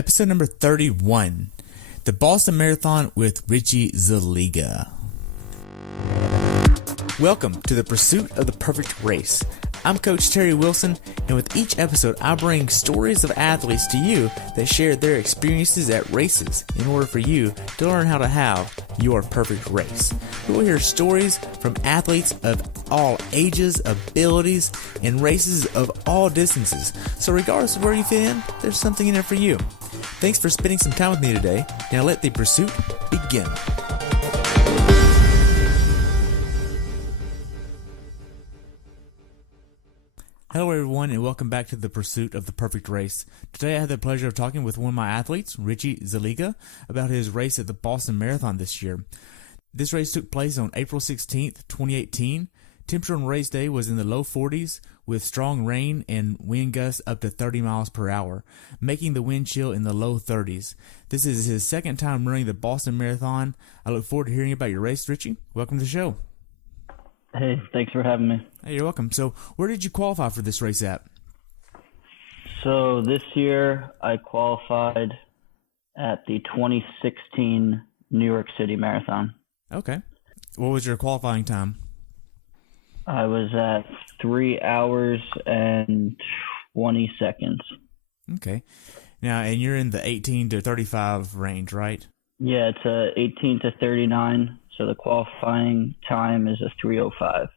Episode number 31, the Boston Marathon with Richie Szeliga. Welcome to the pursuit of the perfect race. I'm Coach Terry Wilson, and with each episode, I bring stories of athletes to you that share their experiences at races in order for you to learn how to have your perfect race. We will hear stories from athletes of all ages, abilities, and races of all distances. So regardless of where you fit in, there's something in there for you. Thanks for spending some time with me today. Now let the pursuit begin. Hello everyone, and welcome back to the pursuit of the perfect race. Today I have the pleasure of talking with one of my athletes, Richie Szeliga, about his race at the Boston Marathon this year. This race took place on April 16th, 2018. Temperature on race day was in the low 40s with strong rain and wind gusts up to 30 miles per hour, making the wind chill in the low 30s. This is his second time running the Boston Marathon. I look forward to hearing about your race, Richie. Welcome to the show. Hey, thanks for having me. Hey, you're welcome. So, where did you qualify for this race at? So this year I qualified at the 2016 New York City Marathon. Okay. What was your qualifying time? I was at 3 hours and 20 seconds. Okay. Now, and you're in the 18 to 35 range, right? Yeah, it's 18 to 39, so the qualifying time is a 3:05.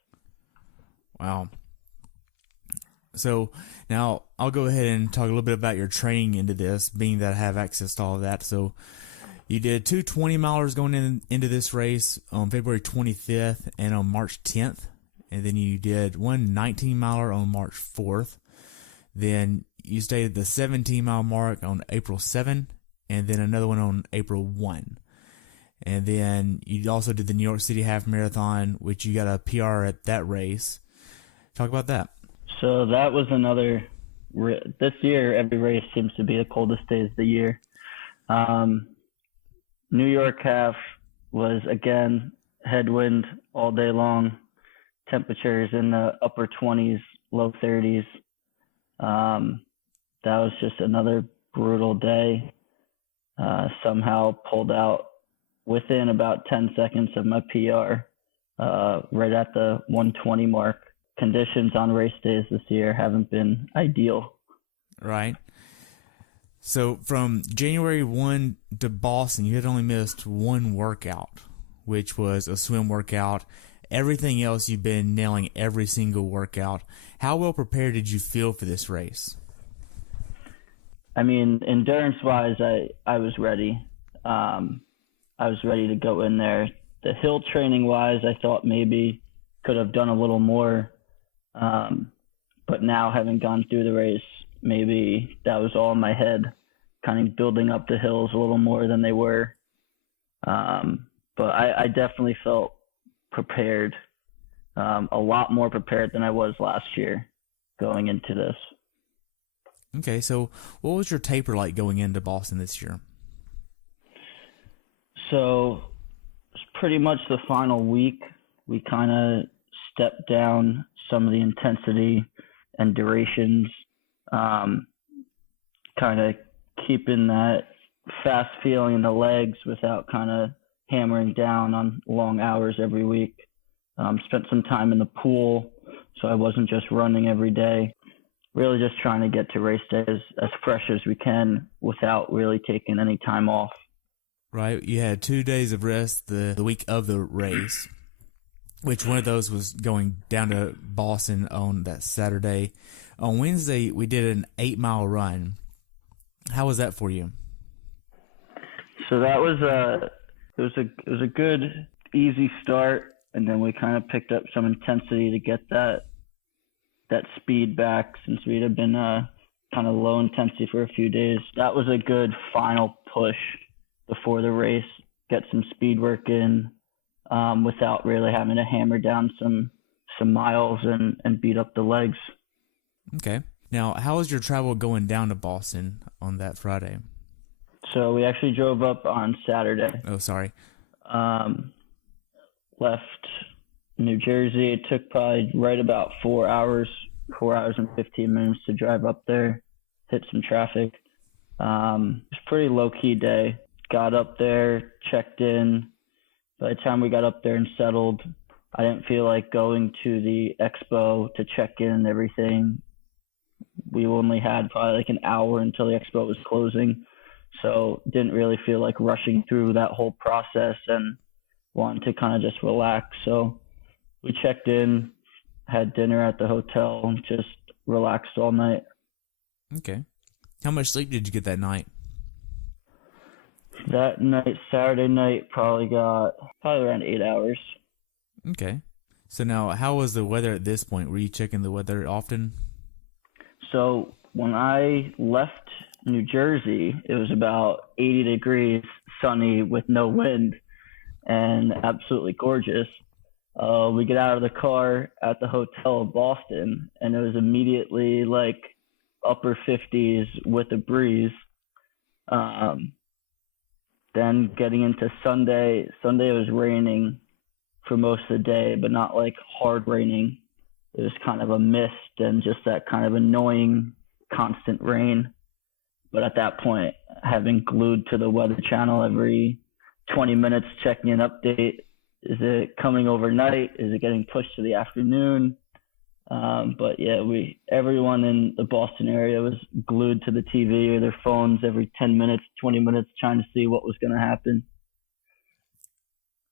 Wow. So now I'll go ahead and talk a little bit about your training into this, being that I have access to all of that. So you did two 20-milers going into this race on February 25th and on March 10th. And then you did one 19-miler on March 4th. Then you stayed at the 17-mile mark on April 7th. And then another one on April 1. And then you also did the New York City Half Marathon, which you got a PR at that race. Talk about that. So that was another, this year every race seems to be the coldest days of the year. New York Half was, again, headwind all day long. Temperatures in the upper 20s, low 30s. That was just another brutal day. Somehow pulled out within about 10 seconds of my PR, right at the 120 mark. Conditions on race days this year haven't been ideal. Right. So from January 1 to Boston, you had only missed one workout, which was a swim workout. Everything else, you've been nailing every single workout. How well prepared did you feel for this race? I mean, endurance-wise, I was ready. I was ready to go in there. The hill training-wise, I thought maybe could have done a little more. But now, having gone through the race, maybe that was all in my head, kind of building up the hills a little more than they were. But I definitely felt prepared, a lot more prepared than I was last year going into this. Okay, so what was your taper like going into Boston this year? So it's pretty much the final week. We kind of stepped down some of the intensity and durations, kind of keeping that fast feeling in the legs without kind of hammering down on long hours every week. Spent some time in the pool, so I wasn't just running every day. Really just trying to get to race day as fresh as we can without really taking any time off. Right. You had 2 days of rest the week of the race, which one of those was going down to Boston on that Saturday. On Wednesday, we did an 8-mile run. How was that for you? So that was it was a good, easy start, and then we kind of picked up some intensity to get that speed back since we had been kind of low intensity for a few days. That was a good final push before the race, get some speed work in without really having to hammer down some miles and beat up the legs. Okay. Now, how was your travel going down to Boston on that Friday? So we actually drove up on Saturday. Oh, sorry. Left New Jersey. It took probably right about 4 hours and 15 minutes to drive up there, hit some traffic. It was a pretty low key day. Got up there, checked in. By the time we got up there and settled, I didn't feel like going to the expo to check in and everything. We only had probably like an hour until the expo was closing, so didn't really feel like rushing through that whole process and wanted to kind of just relax. So we checked in, had dinner at the hotel, and just relaxed all night. Okay. How much sleep did you get that night? That night, Saturday night, probably around 8 hours. Okay. So now, how was the weather at this point? Were you checking the weather often? So when I left New Jersey, it was about 80 degrees, sunny with no wind, and absolutely gorgeous. We get out of the car at the hotel in Boston, and it was immediately like upper 50s with a breeze. Then getting into Sunday it was raining for most of the day, but not like hard raining. It was kind of a mist and just that kind of annoying constant rain. But at that point, having glued to the Weather Channel every 20 minutes, checking an update, is it coming overnight? Is it getting pushed to the afternoon? But yeah, everyone in the Boston area was glued to the TV or their phones every 10 minutes, 20 minutes, trying to see what was going to happen.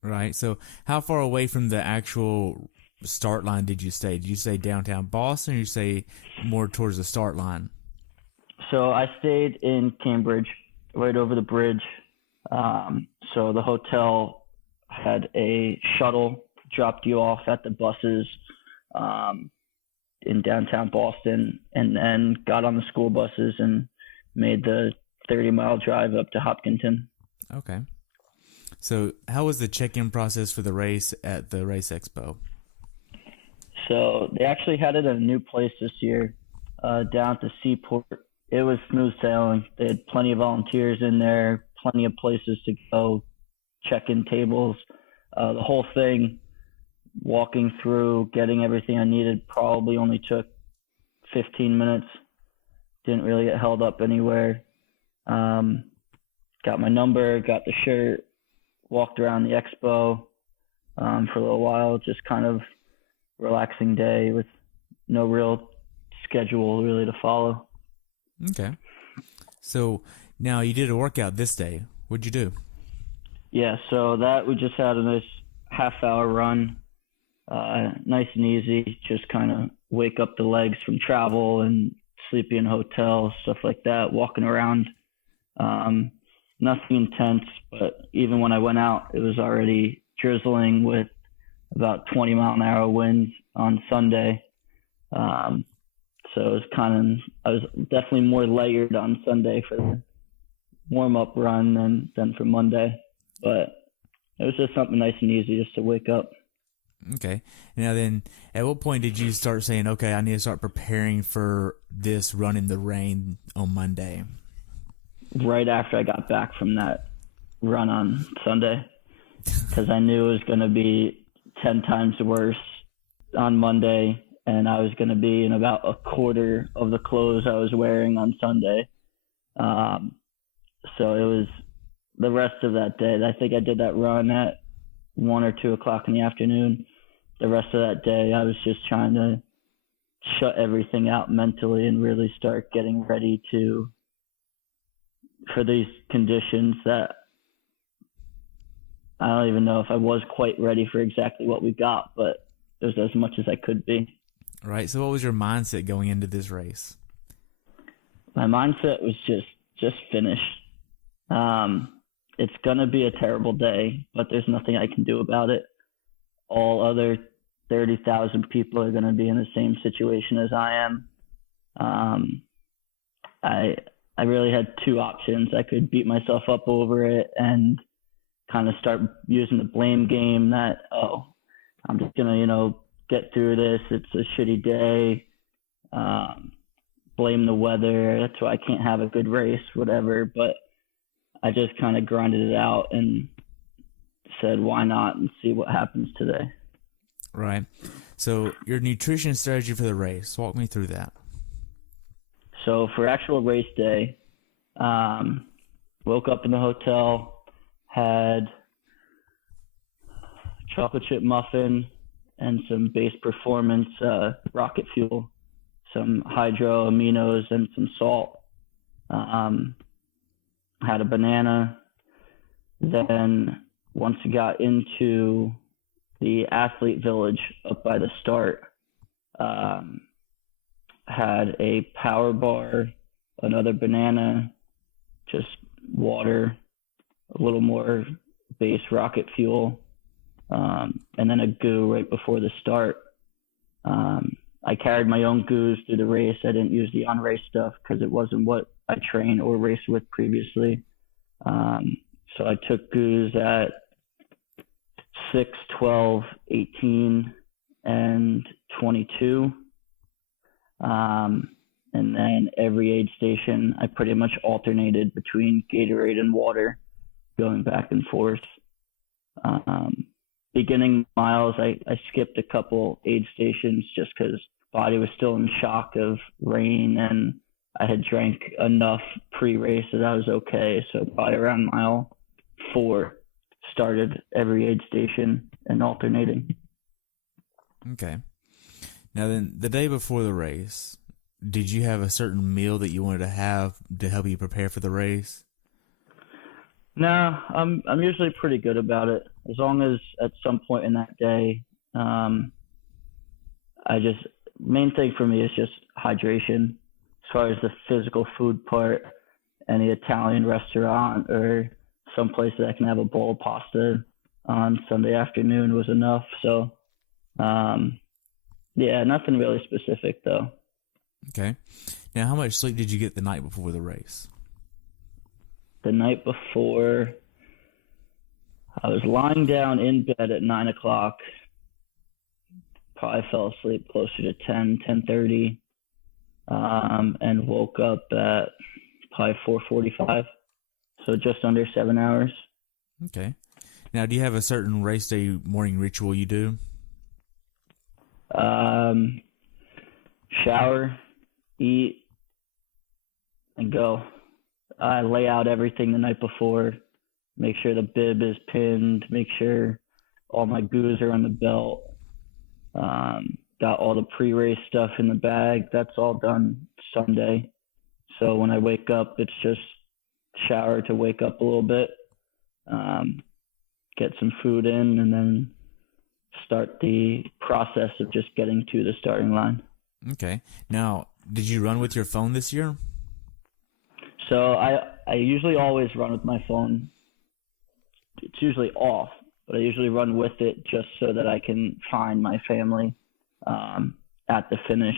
Right. So how far away from the actual start line did you stay? Did you stay downtown Boston or you stay more towards the start line? So I stayed in Cambridge, right over the bridge. So the hotel had a shuttle, dropped you off at the buses in downtown Boston, and then got on the school buses and made the 30-mile drive up to Hopkinton. Okay. So how was the check-in process for the race at the Race Expo? So they actually had it at a new place this year, down at the Seaport. It was smooth sailing. They had plenty of volunteers in there, plenty of places to go, check-in tables. The whole thing, walking through, getting everything I needed, probably only took 15 minutes. Didn't really get held up anywhere. Got my number, got the shirt, walked around the expo for a little while, just kind of relaxing day with no real schedule really to follow. Okay. So now you did a workout this day. What'd you do? Yeah, so that we just had a nice half-hour run, nice and easy, just kind of wake up the legs from travel and sleeping in hotels, stuff like that, walking around. Nothing intense, but even when I went out, it was already drizzling with about 20-mile-an-hour winds on Sunday. So it was I was definitely more layered on Sunday for the warm-up run than for Monday. But it was just something nice and easy just to wake up. Okay. Now then, at what point did you start saying, okay, I need to start preparing for this run in the rain on Monday? Right after I got back from that run on Sunday, because I knew it was going to be 10 times worse on Monday, and I was going to be in about a quarter of the clothes I was wearing on Sunday. So it was the rest of that day. I think I did that run at 1 or 2 o'clock in the afternoon. The rest of that day, I was just trying to shut everything out mentally and really start getting ready for these conditions that I don't even know if I was quite ready for exactly what we got, but it was as much as I could be. Right. So what was your mindset going into this race? My mindset was just finish. It's going to be a terrible day, but there's nothing I can do about it. All other 30,000 people are going to be in the same situation as I am. I really had two options. I could beat myself up over it and kind of start using the blame game that, I'm just going to, get through this. It's a shitty day. Blame the weather. That's why I can't have a good race, whatever. But I just kind of grinded it out and said, why not, and see what happens today. Right. So your nutrition strategy for the race, walk me through that. So for actual race day, Woke up in the hotel, had chocolate chip muffin and some base performance rocket fuel, some hydro aminos and some salt. Had a banana. Then once we got into the athlete village up by the start, had a power bar, another banana, just water, a little more base rocket fuel, and then a goo right before the start. I carried my own goos through the race. I didn't use the on-race stuff because it wasn't what I trained or raced with previously. So I took goos at 6, 12, 18, and 22. And then every aid station, I pretty much alternated between Gatorade and water, going back and forth. Beginning miles, I skipped a couple aid stations just because body was still in shock of rain, and I had drank enough pre-race that I was okay. So probably around mile 4, started every aid station and alternating. Okay. Now then, the day before the race, did you have a certain meal that you wanted to have to help you prepare for the race? No, I'm usually pretty good about it. As long as at some point in that day, main thing for me is just hydration. As far as the physical food part, any Italian restaurant or someplace that I can have a bowl of pasta on Sunday afternoon was enough. So, yeah, nothing really specific though. Okay. Now, how much sleep did you get the night before the race? The night before, I was lying down in bed at 9 o'clock. Probably fell asleep closer to 10:30, and woke up at probably 4:45. So just under 7 hours. Okay. Now, do you have a certain race day morning ritual you do? Shower, eat, and go. I lay out everything the night before, make sure the bib is pinned, make sure all my goos are on the belt, got all the pre-race stuff in the bag. That's all done Sunday. So when I wake up, it's just shower to wake up a little bit, get some food in, and then start the process of just getting to the starting line. Okay. Now, did you run with your phone this year? So I usually always run with my phone. It's usually off, but I usually run with it just so that I can find my family at the finish.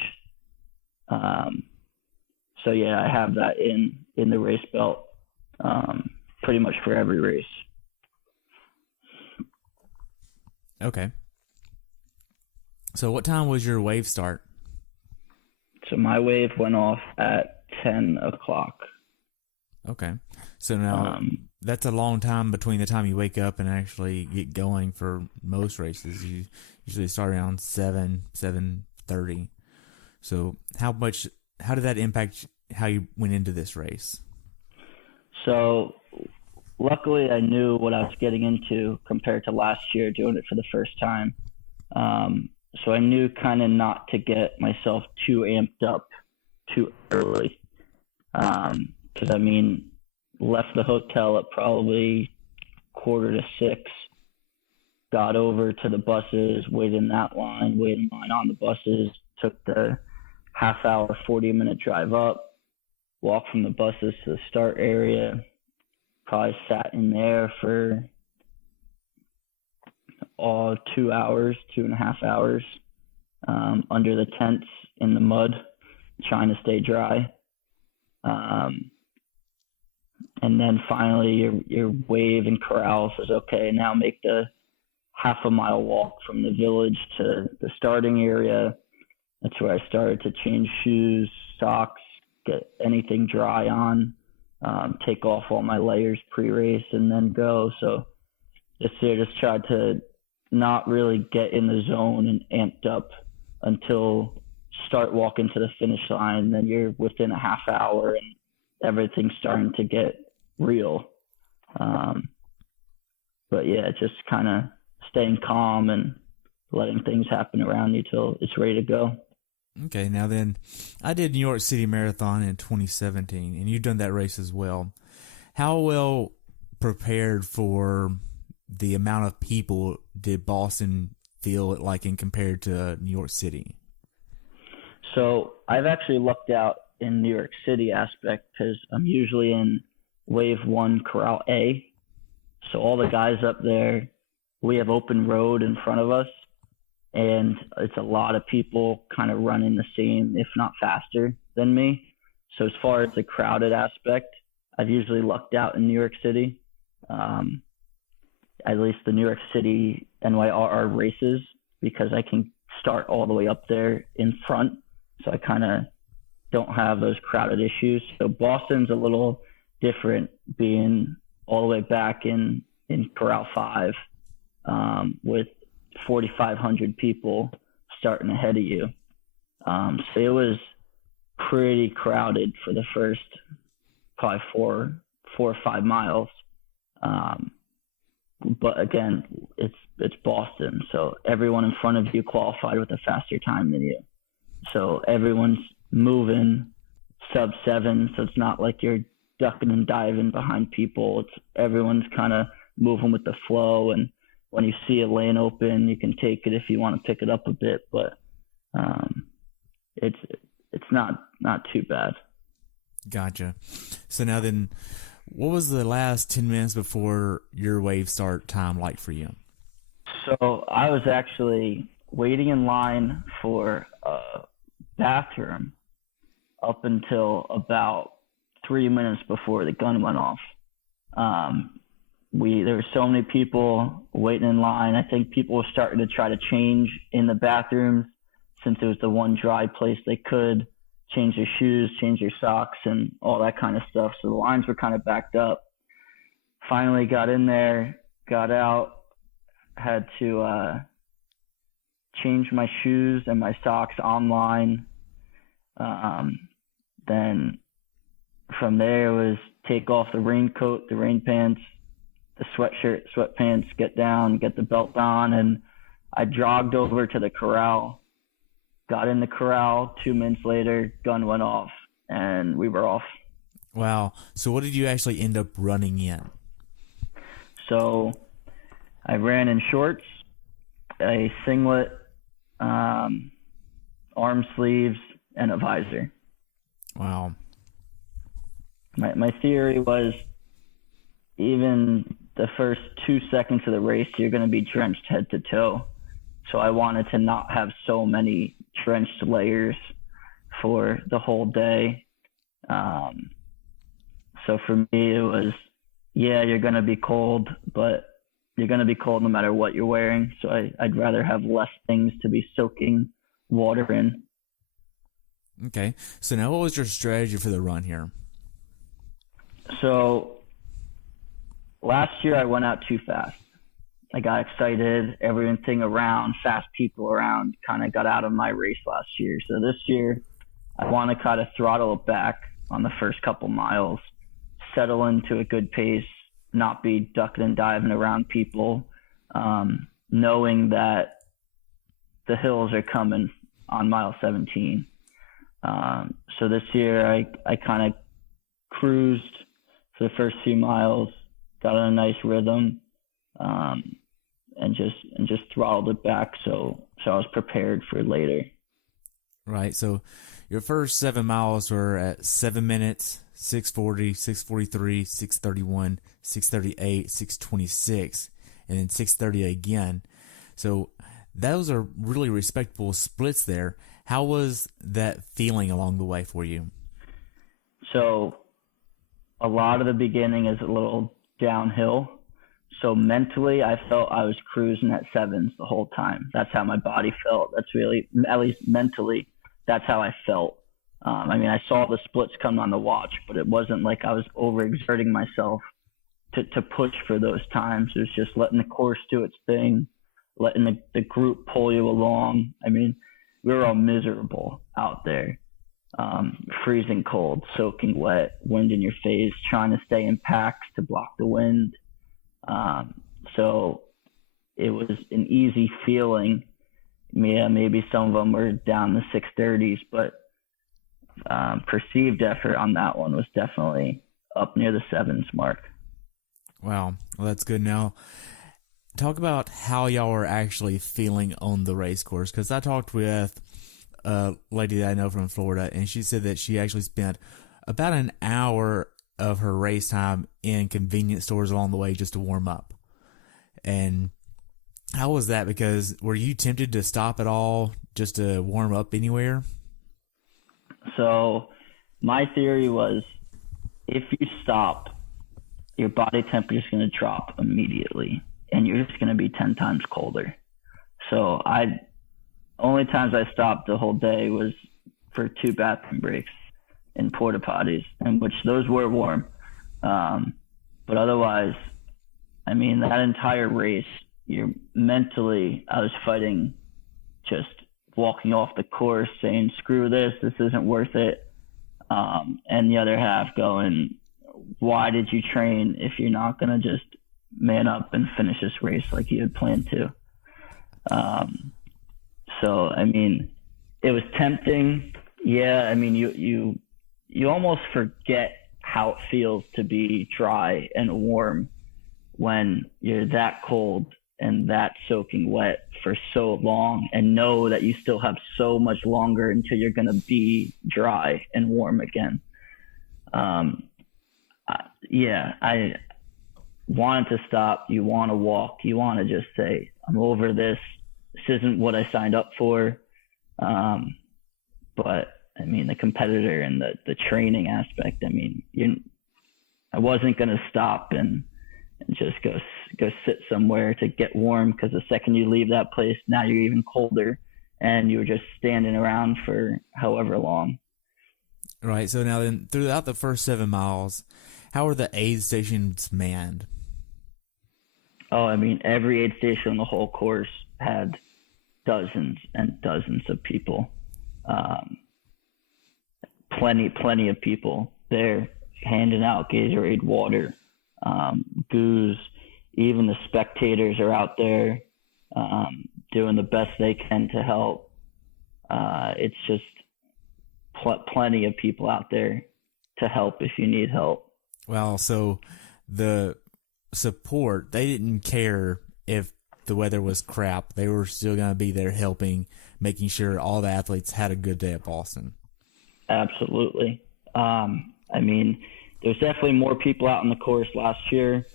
So yeah, I have that in the race belt pretty much for every race. Okay. So what time was your wave start? So my wave went off at 10 o'clock. Okay. So now that's a long time between the time you wake up and actually get going for most races. You usually start around 7:30. So how did that impact how you went into this race? So luckily I knew what I was getting into compared to last year doing it for the first time. So I knew kind of not to get myself too amped up too early. Because left the hotel at probably 5:45, got over to the buses, waited in line on the buses, took the half-hour, 40-minute drive up, walked from the buses to the start area, probably sat in there for 2.5 hours, under the tents in the mud, trying to stay dry. And then finally your wave and corral says, okay, now make the half-a-mile walk from the village to the starting area. That's where I started to change shoes, socks, get anything dry on, take off all my layers pre-race, and then go. So this year just tried to not really get in the zone and amped up until start walking to the finish line. Then you're within a half hour, and everything's starting to get real. But yeah, just kind of staying calm and letting things happen around you till it's ready to go. Okay, now then, I did New York City Marathon in 2017, and you've done that race as well. How well prepared for the amount of people did Boston feel like in compared to New York City? So I've actually lucked out in New York City aspect because I'm usually in Wave 1 Corral A. So all the guys up there, we have open road in front of us, and it's a lot of people kind of running the same, if not faster, than me. So as far as the crowded aspect, I've usually lucked out in New York City. At least the New York City NYRR races, because I can start all the way up there in front. So I kind of don't have those crowded issues. So Boston's a little different, being all the way back in Corral 5 with 4,500 people starting ahead of you. So it was pretty crowded for the first probably four or 5 miles. But again, it's Boston, so everyone in front of you qualified with a faster time than you. So everyone's moving sub 7, so it's not like you're ducking and diving behind people. Everyone's kind of moving with the flow, and when you see a lane open, you can take it if you want to pick it up a bit, but it's not too bad. Gotcha. So now then, what was the last 10 minutes before your wave start time like for you? So I was actually waiting in line for a bathroom up until about 3 minutes before the gun went off. There were so many people waiting in line. I think people were starting to try to change in the bathrooms since it was the one dry place they could. Change their shoes, change their socks, and all that kind of stuff. So the lines were kind of backed up. Finally got in there, got out, had to change my shoes and my socks online. Then from there it was take off the raincoat, the rain pants, the sweatshirt, sweatpants, get down, get the belt on, and I jogged over to the corral. Got in the corral, 2 minutes later, gun went off, and we were off. Wow. So what did you actually end up running in? So I ran in shorts, a singlet, arm sleeves, and a visor. Wow. My theory was even the first 2 seconds of the race, you're going to be drenched head to toe. So I wanted to not have so many drenched layers for the whole day. So for me, it was, you're going to be cold, but you're going to be cold no matter what you're wearing. So I'd rather have less things to be soaking water in. Okay. So now what was your strategy for the run here? So last year I went out too fast. I got excited, everything around, fast people around, kind of got out of my race last year. So this year, I want to kind of throttle it back on the first couple miles, settle into a good pace, not be ducking and diving around people, knowing that the hills are coming on mile 17. So this year, I kind of cruised for the first few miles, got in a nice rhythm, and just throttled it back so I was prepared for later. Right. So your first 7 miles were at 7 minutes, 6:40, 6:43, 6:31, 6:38, 6:26, and then 6:30 again. So those are really respectable splits there. How was that feeling along the way for you? So a lot of the beginning is a little downhill. So mentally, I felt I was cruising at 7s the whole time. That's how my body felt. That's really, at least mentally, that's how I felt. I saw the splits come on the watch, but it wasn't like I was overexerting myself to push for those times. It was just letting the course do its thing, letting the group pull you along. We were all miserable out there. freezing cold, soaking wet, wind in your face, trying to stay in packs to block the wind. So it was an easy feeling. Yeah, maybe some of them were down the 630s, but perceived effort on that one was definitely up near the 7s mark. Wow. Well, that's good. Now, talk about how y'all were actually feeling on the race course, because I talked with a lady that I know from Florida, and she said that she actually spent about an hour of her race time in convenience stores along the way just to warm up. And how was that? Because were you tempted to stop at all just to warm up anywhere? So my theory was, if you stop, your body temperature is going to drop immediately, and you're just going to be 10 times colder. So only times I stopped the whole day was for 2 bathroom breaks in porta potties, and which those were warm. But otherwise, I mean, that entire race, mentally, I was fighting just walking off the course saying, screw this isn't worth it. And the other half going, why did you train if you're not going to just man up and finish this race like you had planned to? So, I mean, it was tempting. Yeah, I mean, you almost forget how it feels to be dry and warm when you're that cold and that soaking wet for so long, and know that you still have so much longer until you're going to be dry and warm again. I wanted to stop. You want to walk. You want to just say, I'm over this. This isn't what I signed up for. But I mean, the competitor and the training aspect, I mean, I wasn't going to stop and just go sit somewhere to get warm, because the second you leave that place, now you're even colder, and you were just standing around for however long. Right. So now then, throughout the first 7 miles, how are the aid stations manned? Oh, I mean, every aid station on the whole course had dozens and dozens of people. Plenty of people there handing out Gatorade, water, booze. Even the spectators are out there doing the best they can to help. It's just plenty of people out there to help if you need help. Well, so the support, they didn't care if the weather was crap. They were still going to be there helping, making sure all the athletes had a good day at Boston. Absolutely. I mean, there's definitely more people out on the course last year.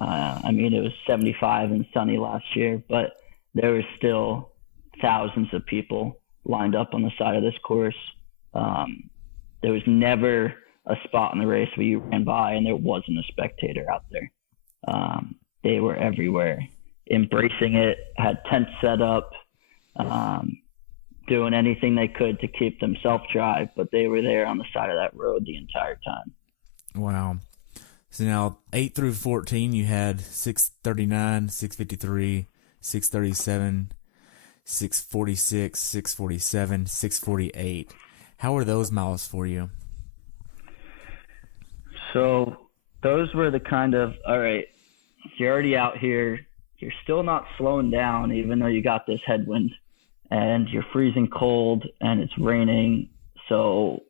I mean, it was 75 and sunny last year, but there was still thousands of people lined up on the side of this course. There was never a spot in the race where you ran by and there wasn't a spectator out there. They were everywhere, embracing it, had tents set up, doing anything they could to keep themselves dry, but they were there on the side of that road the entire time. Wow. So now 8 through 14, you had 6:39, 6:53, 6:37, 6:46, 6:47, 6:48. How were those miles for you? So those were the kind of, all right, you're already out here. You're still not slowing down, even though you got this headwind, and you're freezing cold and it's raining. So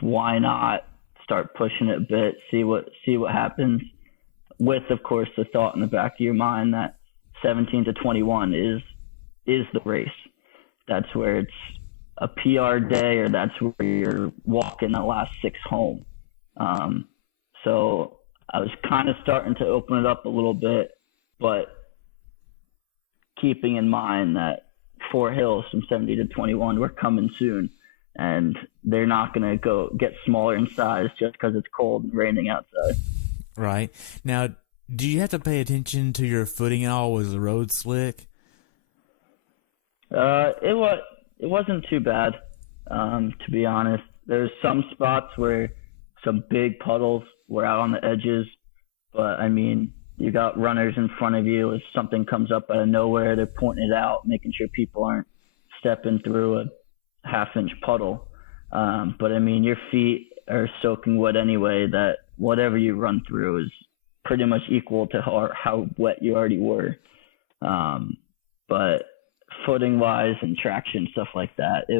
why not start pushing it a bit, see what happens, with, of course, the thought in the back of your mind that 17 to 21 is the race. That's where it's a PR day, or that's where you're walking the last 6 home. So I was kind of starting to open it up a little bit, but keeping in mind that 4 hills from 70 to 21 were coming soon, and they're not going to go get smaller in size just because it's cold and raining outside. Right. Now, do you have to pay attention to your footing at all? Was the road slick? It wasn't too bad, to be honest. There's some spots where some big puddles were out on the edges, but I mean, you got runners in front of you. If something comes up out of nowhere, they're pointing it out, making sure people aren't stepping through a half-inch puddle. But I mean, your feet are soaking wet anyway, that whatever you run through is pretty much equal to how wet you already were. But footing wise and traction, stuff like that, it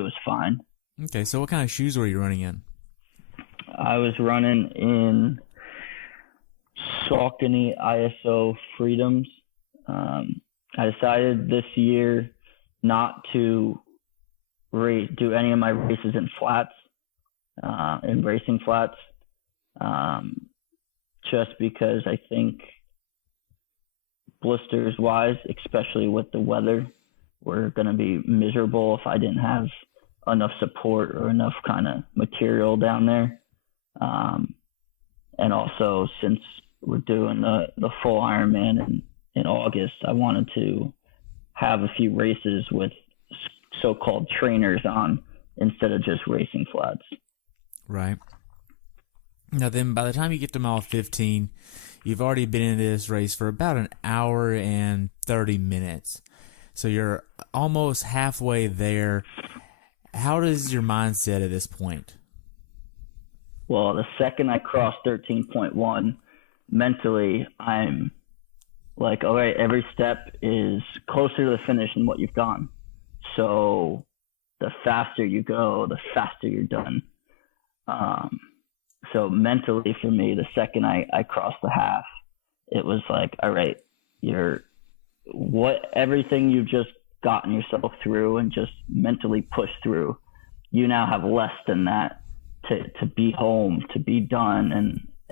was fine. Okay, so what kind of shoes were you running in? I was running in Saucony ISO Freedoms. I decided this year not to do any of my races in flats, in racing flats, just because I think blisters wise, especially with the weather, were going to be miserable if I didn't have enough support or enough kind of material down there. And also, since we're doing the full Ironman in August, I wanted to have a few races with so-called trainers on instead of just racing flats. Right. Now then, by the time you get to mile 15, you've already been in this race for about an hour and 30 minutes. So you're almost halfway there. How is your mindset at this point? Well, the second I cross 13.1, mentally, I'm like, all right, every step is closer to the finish than what you've gone. So the faster you go, the faster you're done. So mentally for me, the second I crossed the half, it was like, all right, everything you've just gotten yourself through and just mentally pushed through, you now have less than that to be home, to be done,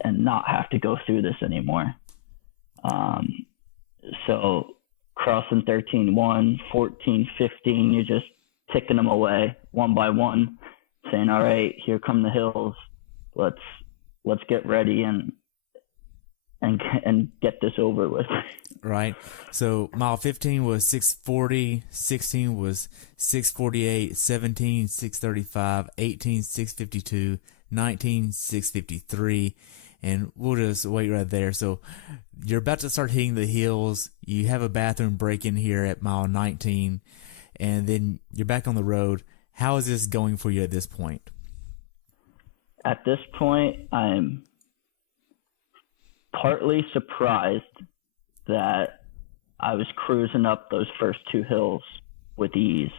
and not have to go through this anymore. So crossing 13.1, 14, 15, you're just ticking them away one by one, saying, all right, here come the hills. Let's get ready and get this over with. Right. So mile 15 was 6:40, 16 was 6:48, 17 6:35, 18 6:52, 19 6:53, and we'll just wait right there. So you're about to start hitting the hills. You have a bathroom break in here at mile 19, and then you're back on the road. How is this going for you at this point? At this point, I'm partly surprised that I was cruising up those first two hills with ease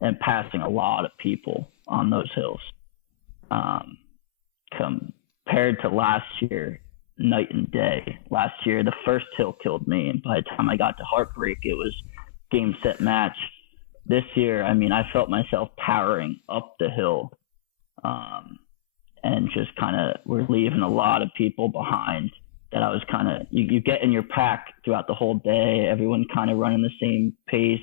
and passing a lot of people on those hills. Compared to last year, night and day. Last year, the first hill killed me, and by the time I got to Heartbreak, it was game, set, match. This year, I mean, I felt myself powering up the hill, and just kind of were leaving a lot of people behind. That I was kind of, you get in your pack throughout the whole day, everyone kind of running the same pace,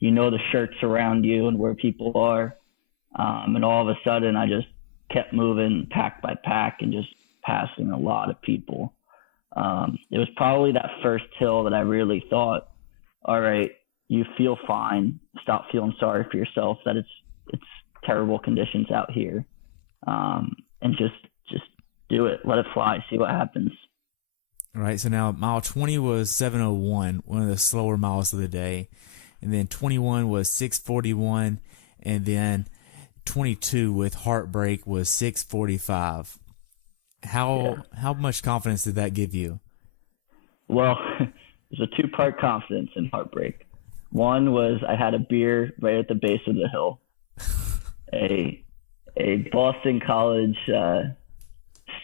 you know the shirts around you and where people are, and all of a sudden I just kept moving pack by pack and just passing a lot of people. It was probably that first hill that I really thought, all right, you feel fine, stop feeling sorry for yourself, that it's terrible conditions out here, and just do it, let it fly, see what happens. All right, so now mile 20 was 7:01, one of the slower miles of the day. And then 21 was 6:41, and then 22 with Heartbreak was 6:45. How much confidence did that give you? Well, there's a two-part confidence in Heartbreak. One was I had a beer right at the base of the hill. A Boston College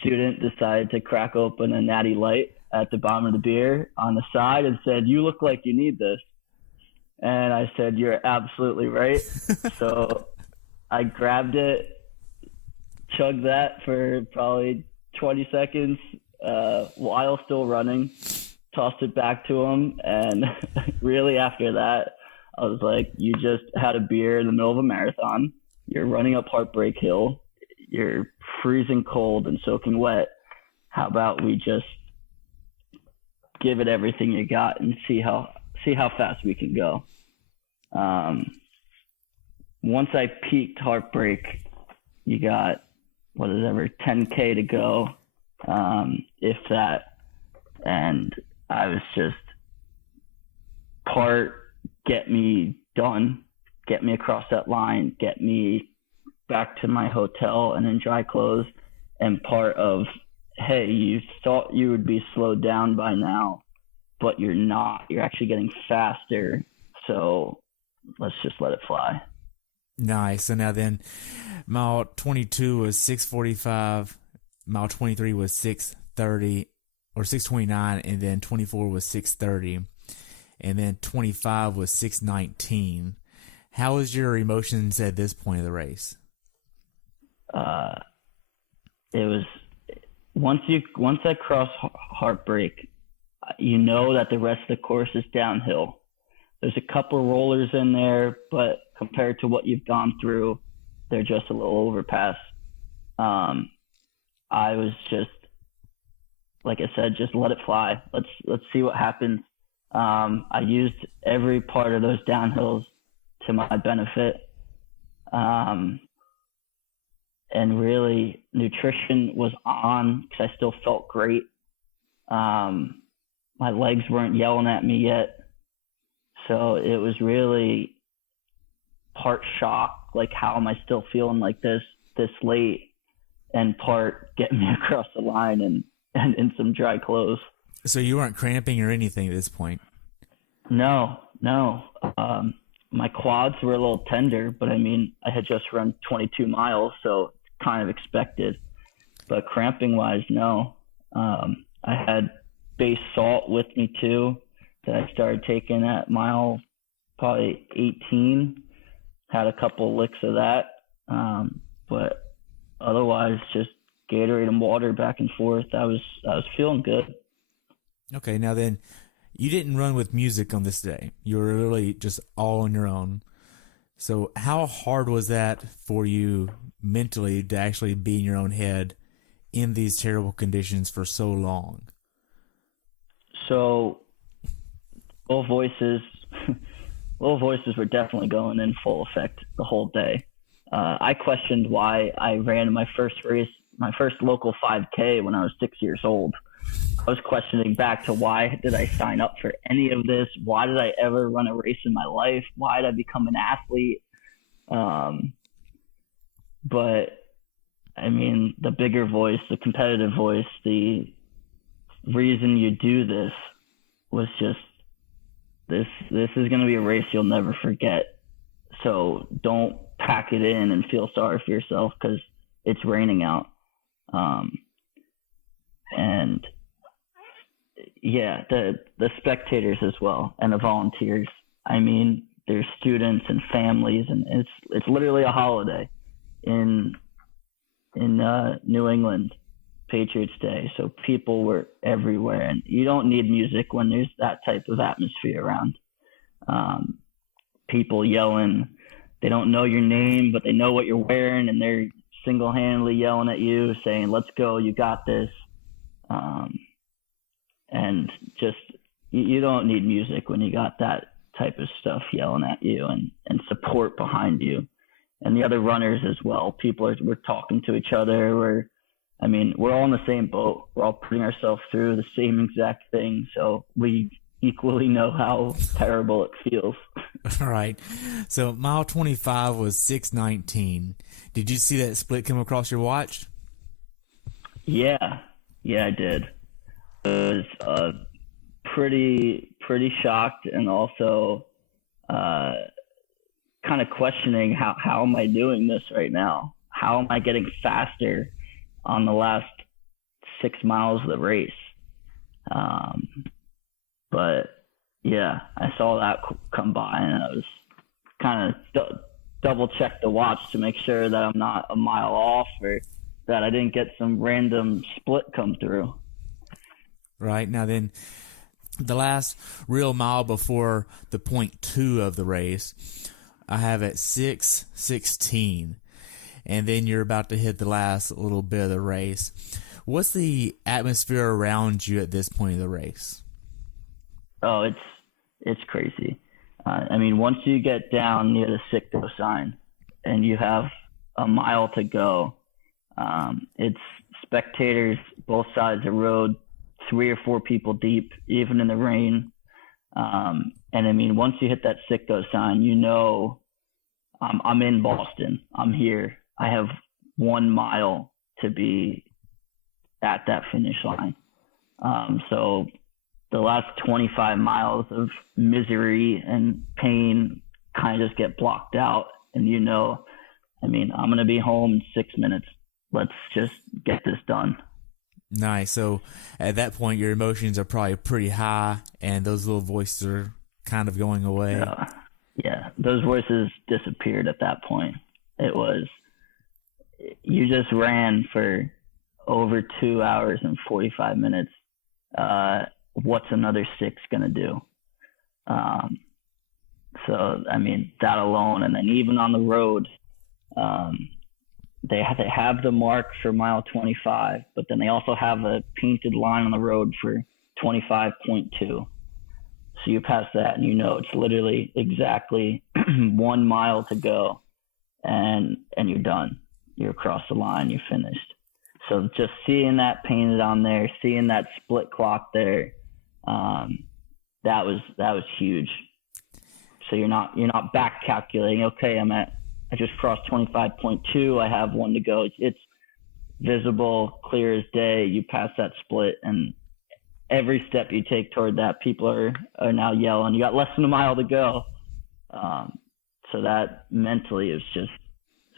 student decided to crack open a Natty Light at the bottom of the beer on the side and said, "You look like you need this." And I said, "You're absolutely right." So I grabbed it, chugged that for probably 20 seconds while still running, tossed it back to him. And really after that, I was like, you just had a beer in the middle of a marathon. You're running up Heartbreak Hill. You're freezing cold and soaking wet. How about we just give it everything you got and see how fast we can go. Once I peaked Heartbreak, you got 10K to go, if that, and I was just get me done, get me across that line, get me back to my hotel and in dry clothes. And part of, hey, you thought you would be slowed down by now, but you're not. You're actually getting faster. So let's just let it fly. Nice. So now then, mile 22 was 6:45, mile 23 was 6:30 or 6:29, and then 24 was 6:30, and then 25 was 6:19. How was your emotions at this point of the race? It was once I cross Heartbreak, you know that the rest of the course is downhill. There's a couple rollers in there, but compared to what you've gone through, they're just a little overpass. I was just, like I said, just let it fly. Let's see what happens. I used every part of those downhills to my benefit. And really, nutrition was on because I still felt great. My legs weren't yelling at me yet. So it was really part shock, like how am I still feeling like this late, and part getting me across the line and in some dry clothes. So you weren't cramping or anything at this point? No. My quads were a little tender, but I mean, I had just run 22 miles, so kind of expected. But cramping wise, no. I had base salt with me too that I started taking at mile probably 18. Had a couple licks of that, but otherwise just Gatorade and water back and forth. I was feeling good. Okay, now then, you didn't run with music on this day. You were really just all on your own. So how hard was that for you mentally to actually be in your own head in these terrible conditions for so long? So little voices were definitely going in full effect the whole day. I questioned why I ran my first local 5K when I was 6 years old. I was questioning back to why did I sign up for any of this? Why did I ever run a race in my life? Why did I become an athlete? But I mean, the bigger voice, the competitive voice, the reason you do this was just, this is going to be a race you'll never forget. So don't pack it in and feel sorry for yourself because it's raining out. And yeah, the spectators as well and the volunteers. I mean, there's students and families, and it's literally a holiday in New England, Patriots Day. So people were everywhere, and you don't need music when there's that type of atmosphere around. People yelling, they don't know your name, but they know what you're wearing, and they're single-handedly yelling at you, saying, "Let's go, you got this." And just, you don't need music when you got that type of stuff yelling at you and support behind you. And the other runners as well. We're talking to each other. We're all in the same boat. We're all putting ourselves through the same exact thing. So we equally know how terrible it feels. All right. So mile 25 was 6:19. Did you see that split come across your watch? Yeah, I did. I was pretty shocked, and also kind of questioning how am I doing this right now? How am I getting faster on the last 6 miles of the race? But yeah, I saw that come by, and I was kind of double check the watch to make sure that I'm not a mile off, or that I didn't get some random split come through. Right. Now then, the last real mile before the point 2 of the race, I have at 6:16, and then you're about to hit the last little bit of the race. What's the atmosphere around you at this point of the race? Oh, it's crazy. I mean, once you get down near the sick-go sign and you have a mile to go, it's spectators both sides of the road, 3 or 4 people deep, even in the rain. And I mean, once you hit that sick-go sign, you know, I'm in Boston. I'm here. I have 1 mile to be at that finish line. So the last 25 miles of misery and pain kind of just get blocked out. And I'm going to be home in 6 minutes. Let's just get this done. Nice. So at that point, your emotions are probably pretty high, and those little voices are kind of going away. Yeah, those voices disappeared at that point. You just ran for over 2 hours and 45 minutes. What's another 6 going to do? So, that alone, and then even on the road, they have the mark for mile 25, but then they also have a painted line on the road for 25.2. So you pass that, and it's literally exactly 1 mile to go, and you're done. You're across the line. You're finished. So just seeing that painted on there, seeing that split clock there, that was huge. So you're not back calculating. Okay, I just crossed 25.2. I have 1 to go. It's visible, clear as day. You pass that split, and every step you take toward that, people are now yelling, you got less than a mile to go. So that mentally is just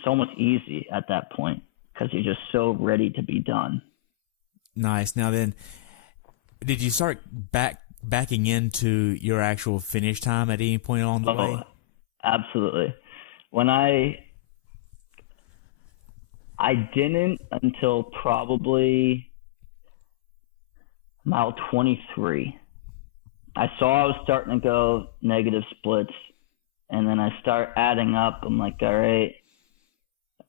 so much easy at that point because you're just so ready to be done. Nice. Now then, did you start backing into your actual finish time at any point along the way? Absolutely. When I didn't until probably mile 23. I saw I was starting to go negative splits, and then I start adding up. I'm like, all right.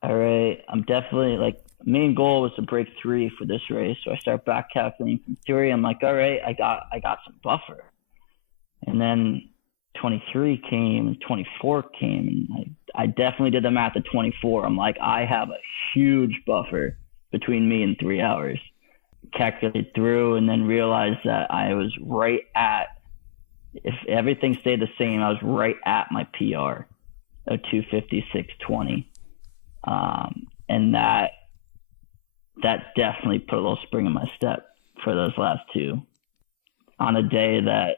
I'm definitely main goal was to break 3 for this race. So I start back calculating from 3. I'm like, all right, I got some buffer. And then 23 came and 24 came, and I definitely did the math at 24. I'm like, I have a huge buffer between me and 3 hours. Calculated through and then realized that I was right at, if everything stayed the same, I was right at my PR of 2:56:20. And that definitely put a little spring in my step for those last 2 on a day that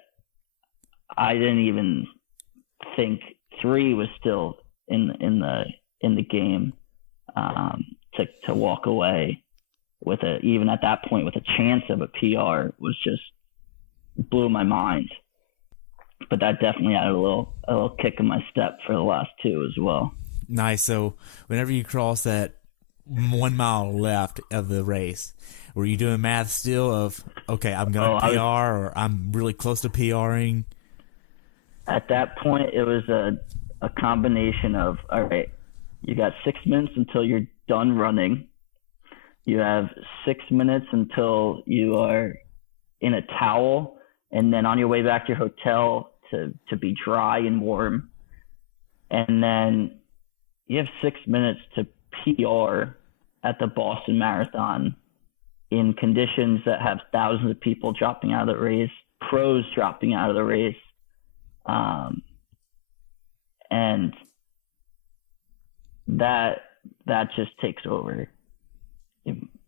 I didn't even think 3 was still in the game, to walk away with even at that point with a chance of a PR was just blew my mind. But that definitely added a little kick in my step for the last 2 as well. Nice. So whenever you cross that 1 mile left of the race, were you doing math still of, okay, I'm going to PR or I'm really close to PRing? At that point, it was a combination of, all right, you got 6 minutes until you're done running. You have 6 minutes until you are in a towel and then on your way back to your hotel to be dry and warm. And then you have 6 minutes to PR at the Boston Marathon in conditions that have thousands of people dropping out of the race, pros dropping out of the race. And that just takes over.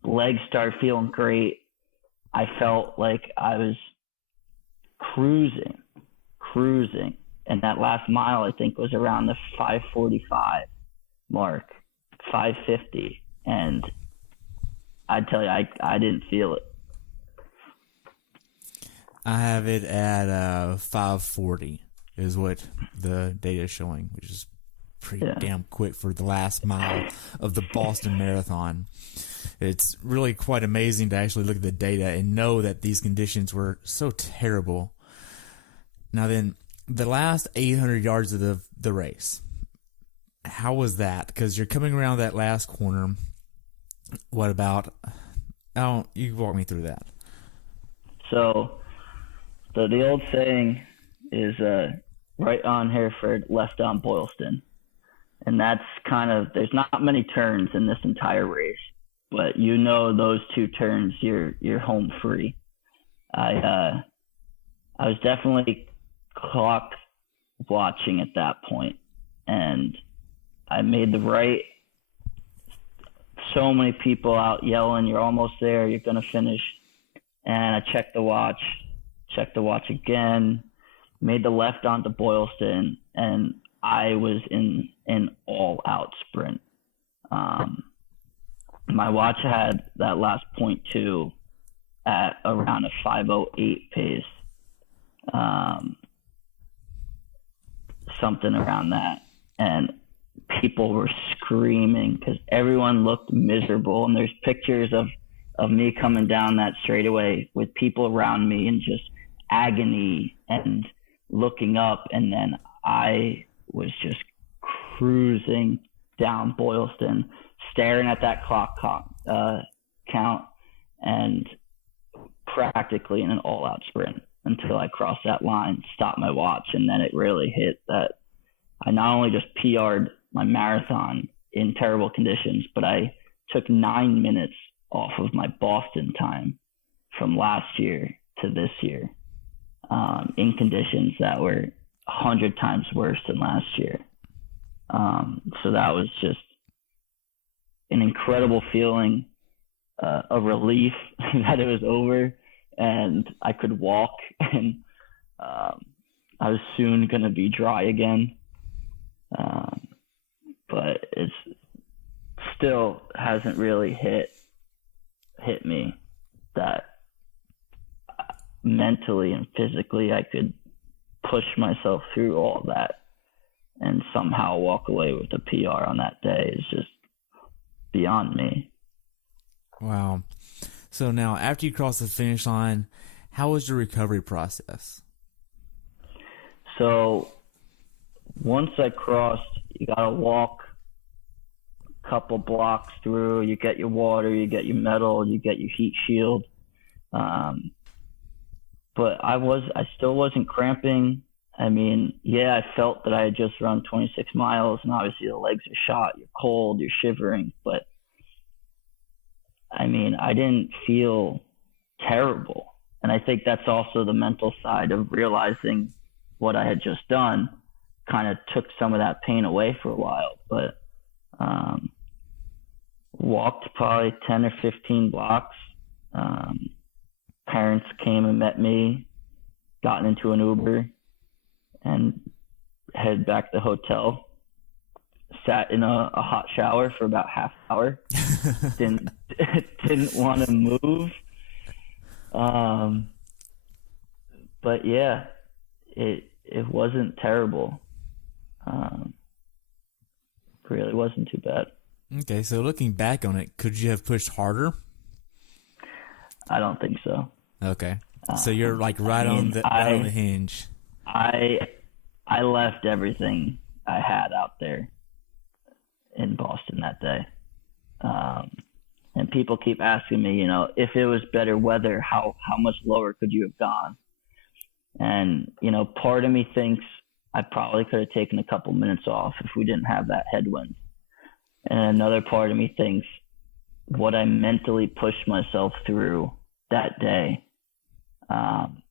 Legs start feeling great. I felt like I was cruising. And that last mile, I think, was around the 5:45 mark, 5:50. And I tell you, I didn't feel it. I have it at 5:40 is what the data is showing, which is pretty damn quick for the last mile of the Boston Marathon. It's really quite amazing to actually look at the data and know that these conditions were so terrible. Now then, the last 800 yards of the race, how was that? Because you're coming around that last corner. What about, you walk me through that. So the old saying is right on Hereford, left on Boylston. And that's kind of, there's not many turns in this entire race, but those 2 turns, you're home free. I was definitely clock watching at that point, and I made the right so many people out yelling, "You're almost there. You're gonna finish." And I checked the watch again, made the left onto Boylston, and I was in an all-out sprint. My watch had that last 0.2 at around a 5:08 pace, something around that, and people were screaming because everyone looked miserable. And there's pictures of me coming down that straightaway with people around me and just agony and looking up. And then I was just cruising down Boylston, staring at that clock count, and practically in an all-out sprint until I crossed that line, stopped my watch, and then it really hit that I not only just PR'd my marathon in terrible conditions, but I took 9 minutes off of my Boston time from last year to this year, in conditions that were 100 times worse than last year. So that was just an incredible feeling, a relief that it was over and I could walk, and I was soon going to be dry again. But it's still hasn't really hit me that mentally and physically I could push myself through all that and somehow walk away with a PR on that day is just beyond me. Wow. So now, after you crossed the finish line, how was your recovery process? So once I crossed, you got to walk a couple blocks through. You get your water, you get your medal, you get your heat shield. But I still wasn't cramping. I mean, yeah, I felt that I had just run 26 miles, and obviously the legs are shot. You're cold, you're shivering. But, I mean, I didn't feel terrible. And I think that's also the mental side of realizing what I had just done kind of took some of that pain away for a while. But walked probably 10 or 15 blocks. Parents came and met me, got into an Uber, and headed back to the hotel. Sat in a hot shower for about half an hour. didn't want to move. But yeah, it wasn't terrible. Really wasn't too bad. Okay, so looking back on it, could you have pushed harder? I don't think so. Okay, so you're like right on the hinge. I left everything I had out there in Boston that day. And people keep asking me, if it was better weather, how much lower could you have gone? And, part of me thinks I probably could have taken a couple minutes off if we didn't have that headwind. And another part of me thinks what I mentally pushed myself through that day.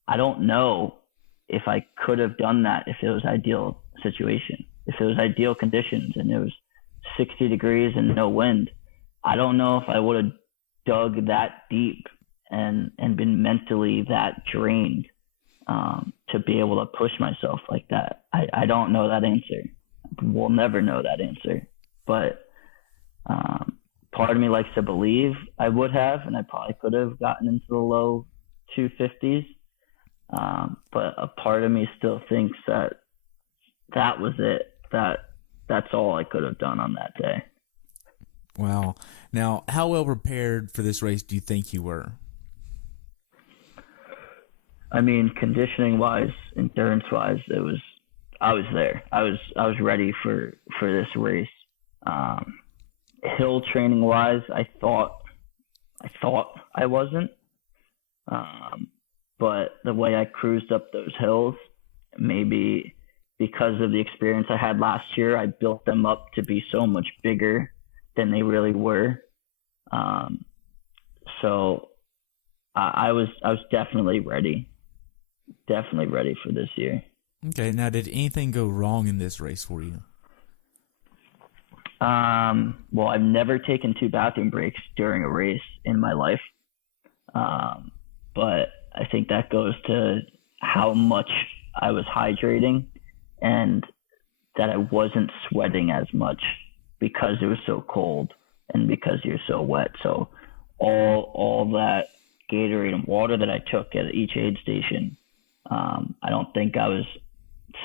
I don't know if I could have done that if it was ideal situation, if it was ideal conditions and it was 60 degrees and no wind. I don't know if I would have dug that deep and been mentally that drained to be able to push myself like that. I don't know that answer. We'll never know that answer. But part of me likes to believe I would have, and I probably could have gotten into the low 250s. But a part of me still thinks that was it. That's all I could have done on that day. Wow. Now, how well prepared for this race do you think you were? I mean, conditioning-wise, endurance-wise, I was there. I was ready for this race. Hill training-wise, I thought I wasn't. But the way I cruised up those hills, maybe because of the experience I had last year, I built them up to be so much bigger than they really were. So I was definitely ready for this year. Okay. Now, did anything go wrong in this race for you? Well, I've never taken 2 bathroom breaks during a race in my life. But I think that goes to how much I was hydrating and that I wasn't sweating as much because it was so cold and because you're so wet. So all that Gatorade and water that I took at each aid station, I don't think I was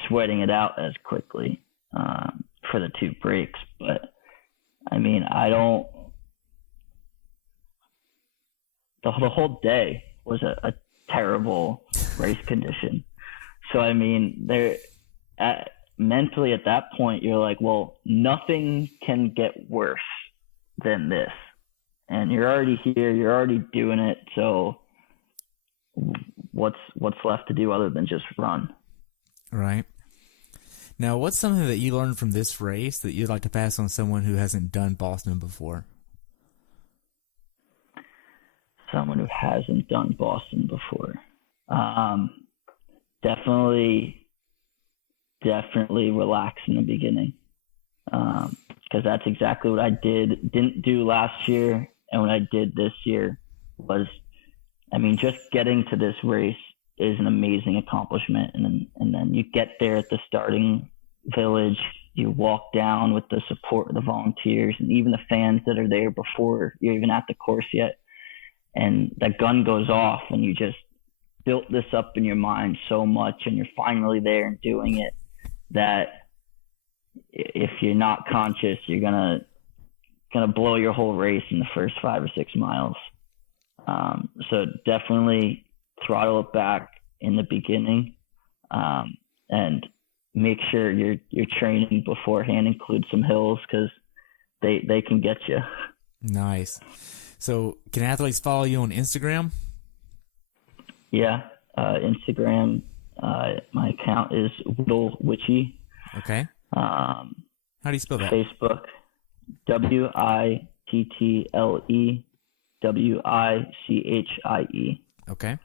sweating it out as quickly for the 2 breaks. But I mean, the whole day was a terrible race condition. So I mean, mentally at that point, you're like, well, nothing can get worse than this, and you're already here, you're already doing it. So what's left to do other than just run? Right. Now, what's something that you learned from this race that you'd like to pass on someone who hasn't done Boston before? Someone who hasn't done Boston before. Definitely relax in the beginning. Because that's exactly what I didn't do last year. And what I did this year was, I mean, just getting to this race is an amazing accomplishment. And then you get there at the starting village, you walk down with the support of the volunteers and even the fans that are there before you're even at the course yet. And that gun goes off and you just built this up in your mind so much and you're finally there and doing it that if you're not conscious, you're gonna blow your whole race in the first 5 or 6 miles. So definitely throttle it back in the beginning, and make sure your training beforehand includes some hills because they can get you. Nice. So can athletes follow you on Instagram? Yeah, Instagram. My account is Whittle Witchy. Okay. How do you spell that? Facebook, WITTLE Okay.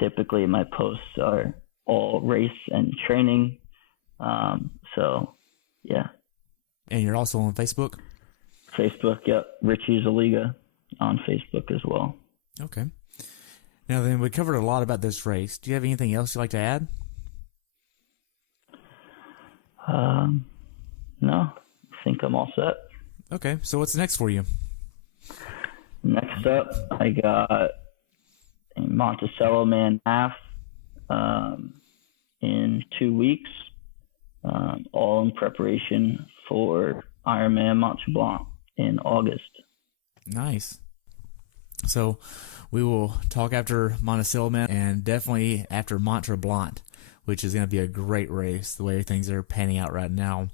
Typically, my posts are all race and training. So, yeah. And you're also on Facebook? Facebook, yep. Richie Szeliga on Facebook as well. Okay. Now then, we covered a lot about this race. Do you have anything else you'd like to add? No, I think I'm all set. Okay, so what's next for you? Next up, I got a Monticello Man half in 2 weeks, all in preparation for Ironman Mont Tremblant in August. Nice. So we will talk after Monticello Man and definitely after Mont Tremblant, which is going to be a great race the way things are panning out right now.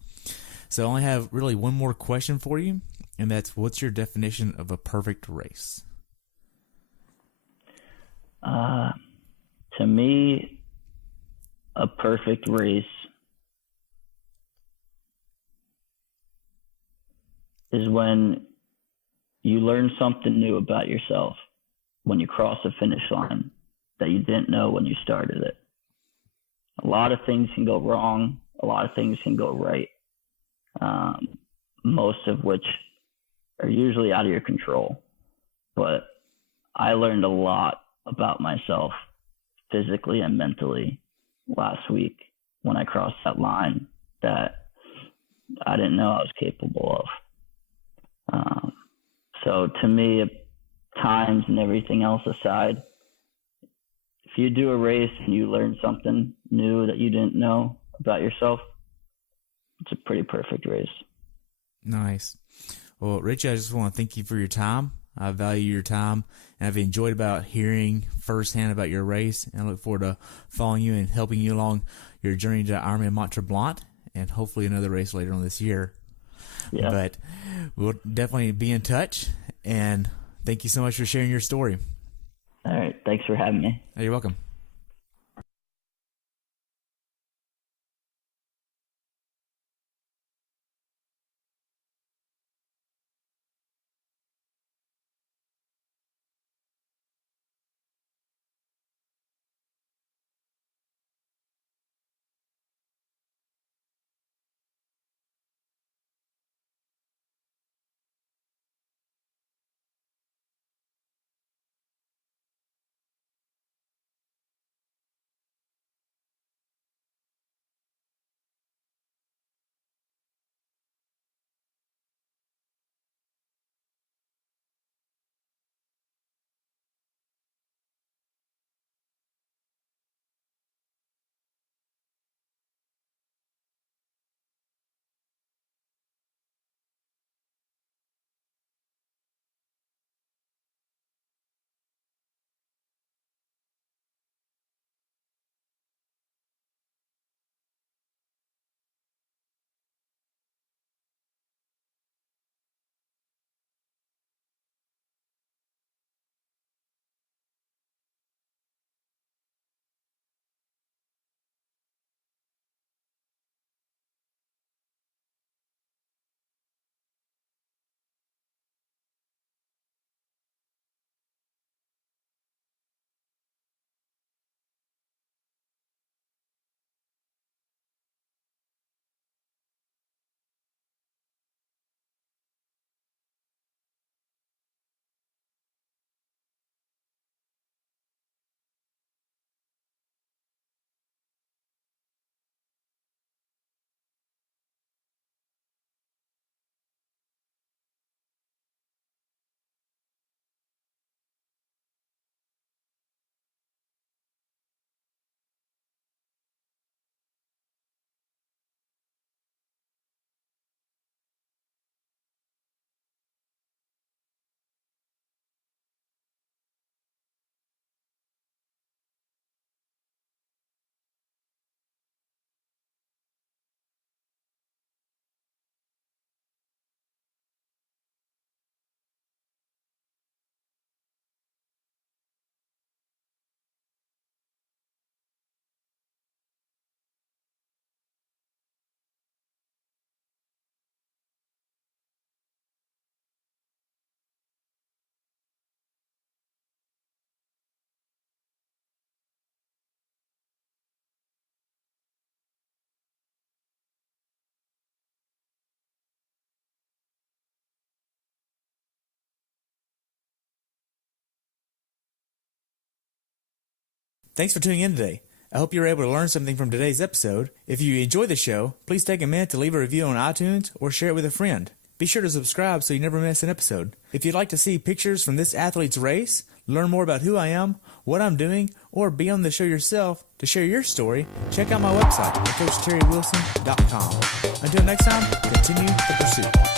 So I only have really one more question for you, and that's what's your definition of a perfect race? To me, a perfect race is when you learn something new about yourself when you cross a finish line that you didn't know when you started it. A lot of things can go wrong. A lot of things can go right. Most of which are usually out of your control. But I learned a lot about myself physically and mentally last week when I crossed that line that I didn't know I was capable of. So to me, times and everything else aside, if you do a race and you learn something new that you didn't know about yourself, it's a pretty perfect race. Nice. Well, Richie, I just want to thank you for your time. I value your time, and I've enjoyed about hearing firsthand about your race, and I look forward to following you and helping you along your journey to Ironman Mont Tremblant, and hopefully another race later on this year. Yeah. But we'll definitely be in touch, and thank you so much for sharing your story. All right. Thanks for having me. You're welcome. Thanks for tuning in today. I hope you were able to learn something from today's episode. If you enjoyed the show, please take a minute to leave a review on iTunes or share it with a friend. Be sure to subscribe so you never miss an episode. If you'd like to see pictures from this athlete's race, learn more about who I am, what I'm doing, or be on the show yourself to share your story, check out my website at CoachTerryWilson.com. Until next time, continue the pursuit.